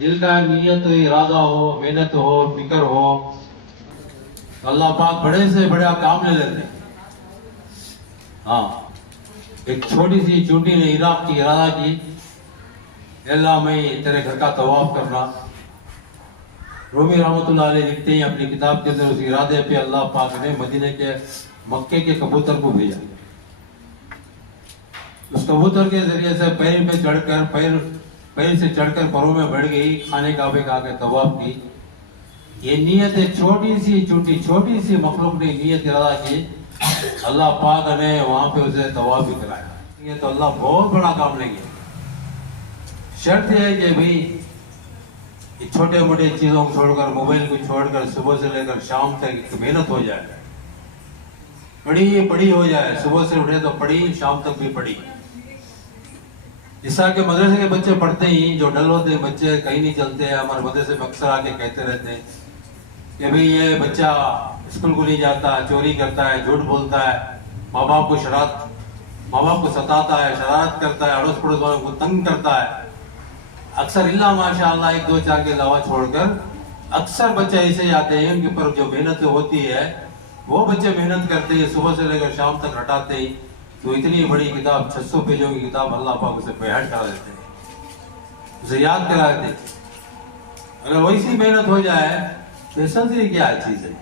दिल का नीयत इरादा हो, मेहनत हो, फिक्र हो, अल्लाह पाक बड़े से बड़ा काम ले लेते हैं। हाँ, एक छोटी सी चूंटी ने इराक की इरादा की, अल्लाह मैं तेरे घर का तवाफ करना। रूमी रहमतुल्लाह अलैह लिखते हैं अपनी किताब के अंदर, उस इरादे पे अल्लाह पाक ने मदीने के मक्के के कबूतर को भेजा। उस कबूतर के जरिए से पैर पे चढ़कर पैर से चढ़कर परों में बढ़ गई, खाने काबे का आके तवाफ की। ये नीयत एक छोटी सी मखलूक ने नीयत इरादा की, अल्लाह पाक ने वहां पे उसे तवाफ भी कराया। ये तो अल्लाह बहुत बड़ा काम लेंगे। शर्त है कि भाई छोटे मोटे चीजों को छोड़कर, मोबाइल को छोड़कर सुबह से लेकर शाम तक मेहनत हो जाए, पढ़ी हो जाए। सुबह से उठे तो पढ़ी, शाम तक भी पढ़ी। जिस के मदरसे के बच्चे पढ़ते ही, जो डल होते हैं बच्चे, कहीं नहीं चलते हैं, हमारे मदरसे में अक्सर आके कहते रहते हैं कि भाई ये बच्चा स्कूल को नहीं जाता, चोरी करता है, झूठ बोलता है, माँ बाप को सताता है, शरारत करता है, अड़ोस पड़ोस वालों को तंग करता है। अक्सर इल्ला माशाअल्लाह 1-2-4 के अलावा छोड़कर अक्सर बच्चे ऐसे ही आते हैं, उनके ऊपर जो मेहनत होती है वो बच्चे मेहनत करते हैं, सुबह से लेकर शाम तक हटाते ही। तो इतनी बड़ी किताब, 600 पेजों की किताब, अल्लाह पाक उसे बैठ करा देते हैं, उसे याद करा देते हैं। अगर वैसी मेहनत हो जाए तो समझिए क्या चीज है,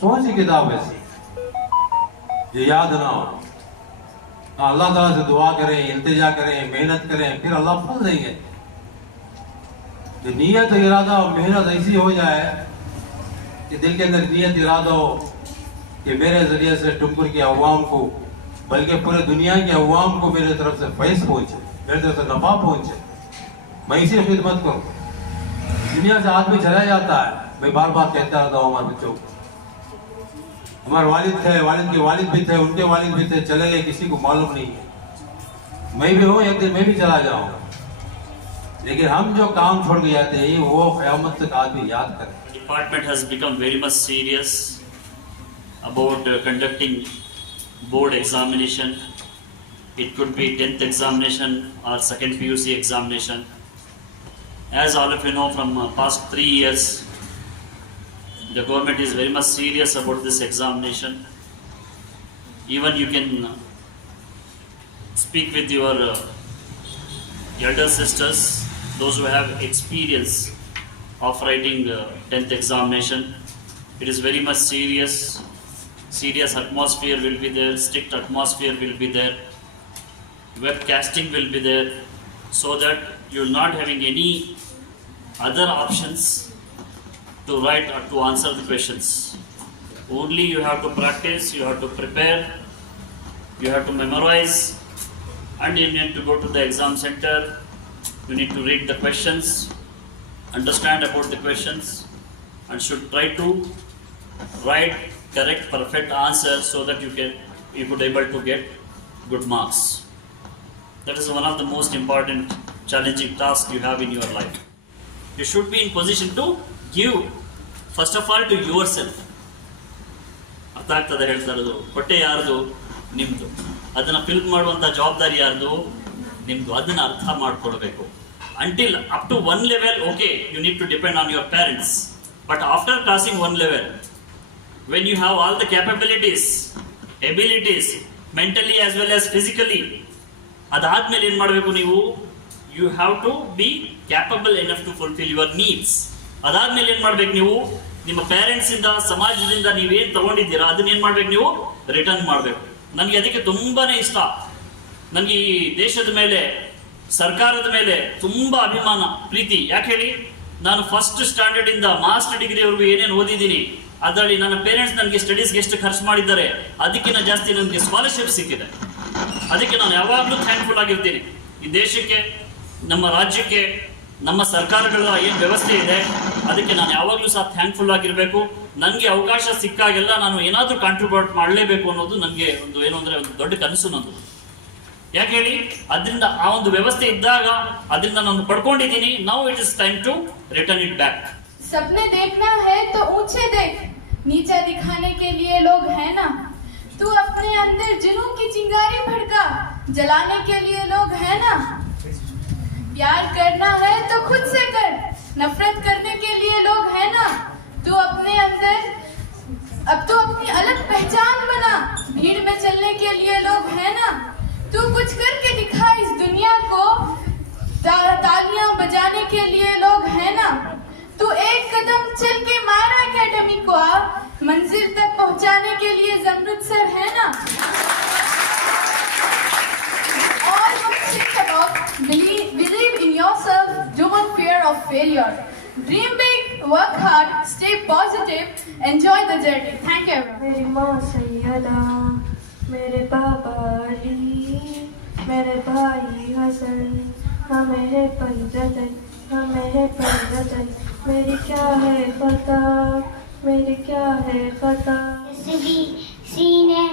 कौन सी किताब ऐसी जो याद ना हो। अल्लाह ताला से दुआ करें, इल्तिजा करें, मेहनत करें, फिर अल्लाह फल देंगे। जो नीयत इरादा और मेहनत ऐसी हो जाए कि दिल के अंदर नीयत इरादा हो कि मेरे जरिए से टुमकुर के अवाम को, बल्कि पूरे दुनिया के अवाम को मेरे तरफ से फैस पहुंचे, मेरे तरफ से नफा पहुंचे, मैं इसी खिदमत करूं। दुनिया से आदमी चला जाता है, मैं बार बार कहता रहता हूँ हमारे बच्चों को। हमारे वालिद थे, वालिद के वालिद भी थे, उनके वालिद भी थे, चले गए, किसी को मालूम नहीं है। मैं भी हूँ, एक दिन मैं भी चला जाऊंगा। लेकिन हम जो काम छोड़ के जाते हैं वो क़यामत तक आदमी याद करें। Department has become very much serious about conducting board examination. It could be 10th examination or second PUC examination. As all of you know, from past 3 years, the government is very much serious about this examination. Even you can speak with your elder sisters, those who have experience of writing 10th examination. It is very much serious atmosphere will be there, strict atmosphere will be there, webcasting will be there, so that you are not having any other options to write or to answer the questions. Only you have to practice, you have to prepare, you have to memorize, and you need to go to the exam center. You need to read the questions, understand about the questions, and should try to write correct, perfect answers so that you could able to get good marks. That is one of the most important challenging tasks you have in your life. You should be in position to give first of all to yourself. ಅರ್ಥ ಆಗ್ತದೆ ಹೇಳ್ತಾ ಇರೋದು. ಹೊಟ್ಟೆ ಯಾರ್ದು? ನಿಮ್ದು. ಅದನ್ನ fill ಮಾಡುವಂತ ಜವಾಬ್ದಾರಿ ಯಾರ್ದು? ನಿಮ್ದು. ಅದನ್ನ ಅರ್ಥ ಮಾಡ್ಕೊಳ್ಬೇಕು. Until up to one level, okay, you need to depend on your parents. But after crossing one level, when you have all the capabilities, abilities, mentally as well as physically, ಅದಾದ್ಮೇಲೆ ಏನ್ ಮಾಡಬೇಕು ನೀವು? You have to be capable enough to fulfill your needs. ಅದಾದ್ಮೇಲೆ ಏನ್ ಮಾಡ್ಬೇಕು ನೀವು? ನಿಮ್ಮ parents ಇಂದ, ಸಮಾಜದಿಂದ ನೀವೇನ್ ತಗೊಂಡಿದ್ದೀರಾ ಅದನ್ನ ಏನ್ ಮಾಡ್ಬೇಕು ನೀವು? ರಿಟರ್ನ್ ಮಾಡ್ಬೇಕು. ನನಗೆ ಅದಕ್ಕೆ ತುಂಬಾನೇ ಇಷ್ಟ. ನನಗೆ ಈ ದೇಶದ ಮೇಲೆ, ಸರ್ಕಾರದ ಮೇಲೆ ತುಂಬಾ ಅಭಿಮಾನ, ಪ್ರೀತಿ. ಯಾಕೆ ಹೇಳಿ? ನಾನು ಫಸ್ಟ್ ಸ್ಟ್ಯಾಂಡರ್ಡ್ ಇಂದ ಮಾಸ್ಟರ್ ಡಿಗ್ರಿವರೆಗೂ ಏನೇನು ಓದಿದ್ದೀನಿ ಅದರಲ್ಲಿ ನನ್ನ ಪೇರೆಂಟ್ಸ್ ನನಗೆ ಸ್ಟಡೀಸ್ಗೆ ಎಷ್ಟು ಖರ್ಚು ಮಾಡಿದ್ದಾರೆ ಅದಕ್ಕಿಂತ ಜಾಸ್ತಿ ನನಗೆ ಸ್ಕಾಲರ್ಶಿಪ್ ಸಿಕ್ಕಿದೆ. ಅದಕ್ಕೆ ನಾನು ಯಾವಾಗಲೂ ಥ್ಯಾಂಕ್ಫುಲ್ ಆಗಿರ್ತೀನಿ. ಈ ದೇಶಕ್ಕೆ, ನಮ್ಮ ರಾಜ್ಯಕ್ಕೆ, ನಮ್ಮ ಸರ್ಕಾರಗಳ ಏನು ವ್ಯವಸ್ಥೆ ಇದೆ ಅದಕ್ಕೆ ನಾನು ಯಾವಾಗಲೂ ಸಹ ಥ್ಯಾಂಕ್ಫುಲ್ ಆಗಿರಬೇಕು. ನನಗೆ ಅವಕಾಶ ಸಿಕ್ಕಾಗೆಲ್ಲ ನಾನು ಏನಾದರೂ ಕಾಂಟ್ರಿಬ್ಯೂಟ್ ಮಾಡಲೇಬೇಕು ಅನ್ನೋದು ನನಗೆ ಒಂದು ದೊಡ್ಡ ಕನಸು ನಂದು. ಯಾಕೆ ಹೇಳಿ? ಅದರಿಂದ ಆ ಒಂದು ವ್ಯವಸ್ಥೆ ಇದ್ದಾಗ ಅದರಿಂದ ನಾನು ಪಡ್ಕೊಂಡಿದ್ದೀನಿ. Now it is time to return it back. सपने देखना है तो ऊंचे देख, नीचे दिखाने के लिए लोग हैं ना। तू अपने अंदर जुनून की चिंगारी भड़का, जलाने के लिए लोग हैं ना। प्यार करना है तो खुद से कर, नफरत करने के लिए लोग हैं ना। तू अपने अंदर अब तो अपनी अलग पहचान बना, भीड़ में चलने के लिए लोग हैं ना। तू कुछ करके दिखा इस दुनिया को, तालियां बजाने के लिए लोग हैं ना। तू एक कदम चल के मारा एकेडमी को, आप मंजिल तक पहुंचाने के लिए जमरुद सर है ना। All you think about, believe in yourself, don't fear of failure. Dream big, work hard, stay positive, enjoy the journey. Thank you everyone. मेरी माँ सैयदा, मेरे पापा अली, मेरे भाई हसन, हमें है पंजतन, हमें है पंजतन। मेरी क्या है पता, मेरी क्या है पता। भी सीने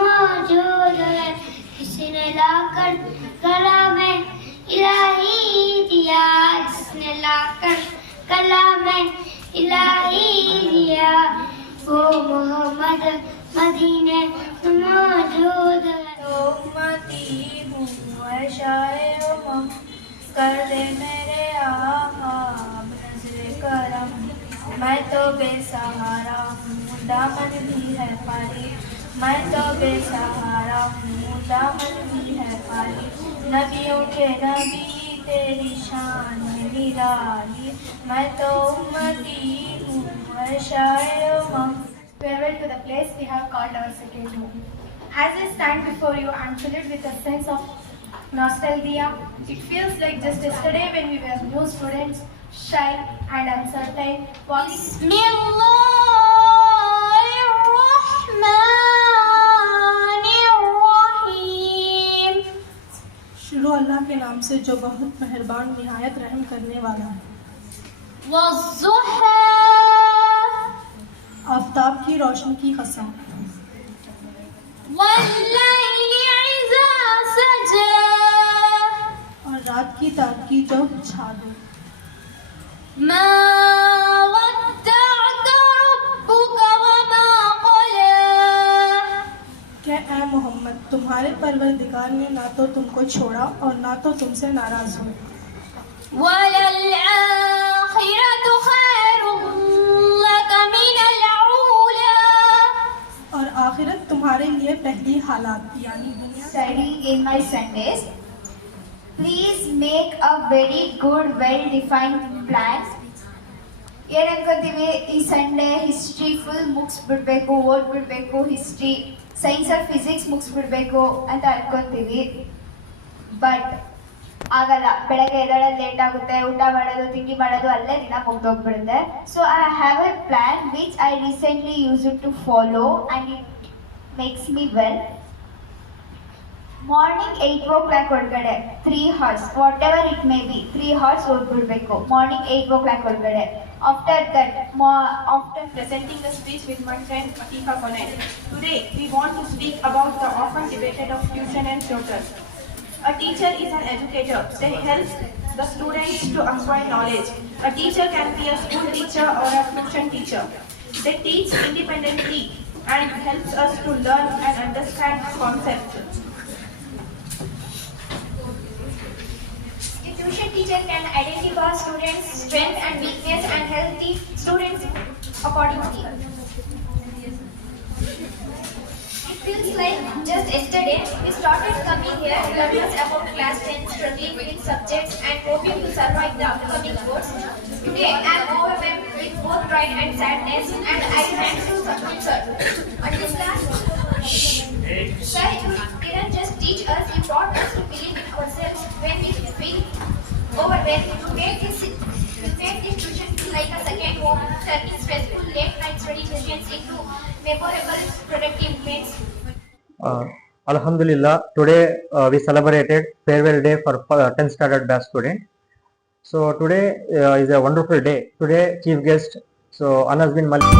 मौजूद है, किसने लाकर कलाम इलाही दिया, जिसने लाकर कलाम इलाही दिया, वो मोहम्मद मदीने मौजूद है। तो उम्मती हूँ शाये उम्म, कर दे मेरे आका नज़्र करम। मैं तो बेसहारा हूँ, दामन भी है खाली, मैं तो बेसहारा हूँ, दामन भी है खाली। नबियों के नबी तेरी शान है निराली, मैं तो उम्मती हूँ शाये उम्म। Farewell to the place we have called our second home. As I stand before you, I am filled with a sense of nostalgia. It feels like just yesterday when we were new students, shy and uncertain. बिस्मिल्लाहिर्रहमानिर्रहीम। शुरू अल्लाह के नाम से जो बहुत मेहरबान निहायत रहम करने वाला है। वज़्ज़ुहा, आफताब की रोशनी की कसम। वल्लैलि इज़ा सजा, और रात की तारीकी जो छा दे। मा वद्दअका रब्बुका वमा क़ला, क्या ए मोहम्मद, तुम्हारे परवरदिगार ने ना तो तुमको छोड़ा और ना तो तुमसे नाराज हुए। वलल आखिरतु खैरुन लका मिनल ऊला, और आखिरत तुम्हारे लिए पहली हालात यानी दुनिया। Studying in my Sundays. Please make a very good, well-defined plan. ಏನು ಅನ್ಕೊಂತೀವಿ, ಈ ಸಂಡೇ ಹಿಸ್ಟ್ರಿ ಫುಲ್ ಮುಗಿಸ್ಬಿಡ್ಬೇಕು, ಓದ್ಬಿಡ್ಬೇಕು, ಹಿಸ್ಟ್ರಿ ಸೈನ್ಸ್ ಆರ್ ಫಿಸಿಕ್ಸ್ ಮುಗಿಸ್ಬಿಡ್ಬೇಕು ಅಂತ ಅನ್ಕೊಂತೀವಿ. ಬಟ್ ಆಗಲ್ಲ. ಬೆಳಗ್ಗೆ ಎದ್ದೇಳೋದು ಲೇಟ್ ಆಗುತ್ತೆ, ಊಟ ಮಾಡೋದು ತಿಂಡಿ ಮಾಡೋದು ಅಲ್ಲೇ ದಿನ ಮುಗ್ದೋಗ್ಬಿಡುತ್ತೆ. So I have a plan which I recently use it to follow and it makes me well. Morning 8 o'clock ಒಳಗಡೆ 3 hours, whatever it may be, 3 hours ಓದ್ಬಿಡ್ಬೇಕು ಮಾರ್ನಿಂಗ್ 8 o'clock ಒಳಗಡೆ. After that, after Presenting the speech with my friend Atika Konai. Today, we want to speak about the often debated of tuition and tutors. A teacher is an educator. They help the students to acquire knowledge. A teacher can be a school teacher or a tuition teacher. They teach independently and helps us to learn and understand concepts. The tuition teacher can identify students' strength and weakness and help the students accordingly. It feels like just yesterday we started coming here to learn about class 10, struggling with subjects and hoping to survive the upcoming boards. Today I am overwhelmed with both pride and sadness, and I thank to Satguru sir. And this class, sir, you didn't just teach us, you taught us to believe in ourselves when we feel overwhelmed. You made this tuition feel like a second home, turning stressful late night study sessions into memorable, productive moments. Alhamdulillah, today we celebrated farewell day for 10th standard batch student. So today is a wonderful day. Today chief guest, so Anas bin Malik.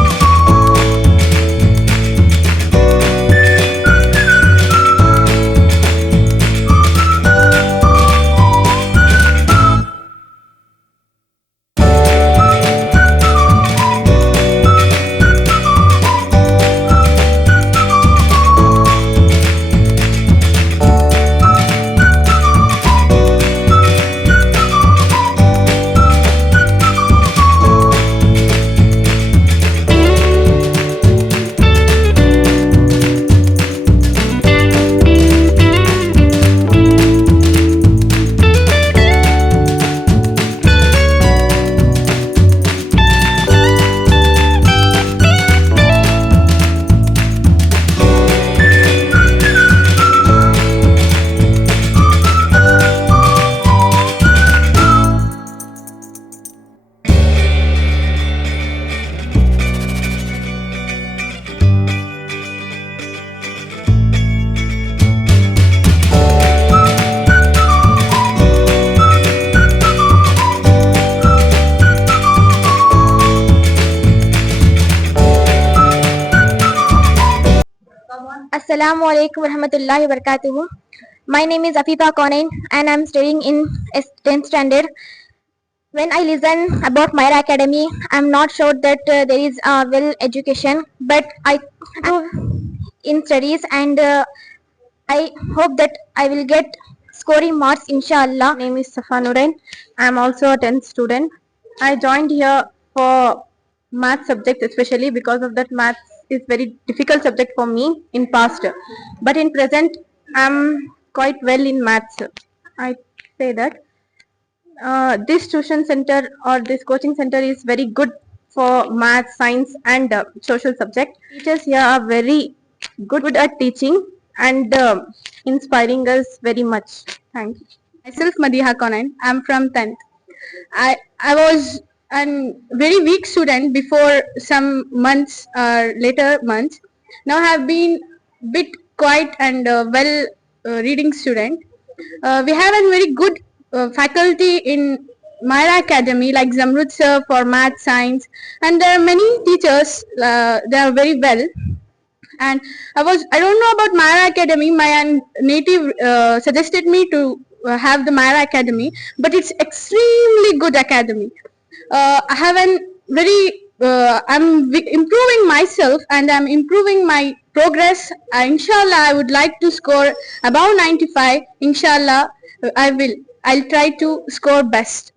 Assalamu alaikum warahmatullahi wabarakatuh. My name is Afifa Konain and I'm studying in 10th standard. When I listen about Myra Academy, I'm not sure that there is a well education, but I in studies and I hope that I will get scoring marks inshallah. My name is Safa Nurain. I am also a 10th student. I joined here for math subject especially because of that math is very difficult subject for me in past. But in present, I am quite well in maths. I say that this tuition center or this coaching center is very good for math, science and social subject. Teachers here are very good at teaching and inspiring us very much. Thank you. Myself Madiha Konain. I'm from 10th. I was a very weak student before some months or later months. Now I have been bit quiet and well reading student. We have a very good faculty in Myra Academy like Zamrud sir for math, science, and there are many teachers. They are very well. And I don't know about Myra Academy. My native suggested me to have the Myra Academy, but it's extremely good academy. I have a very I'm improving myself and I'm improving my progress. Inshallah, I would like to score above 95. Inshallah, I'll try to score best.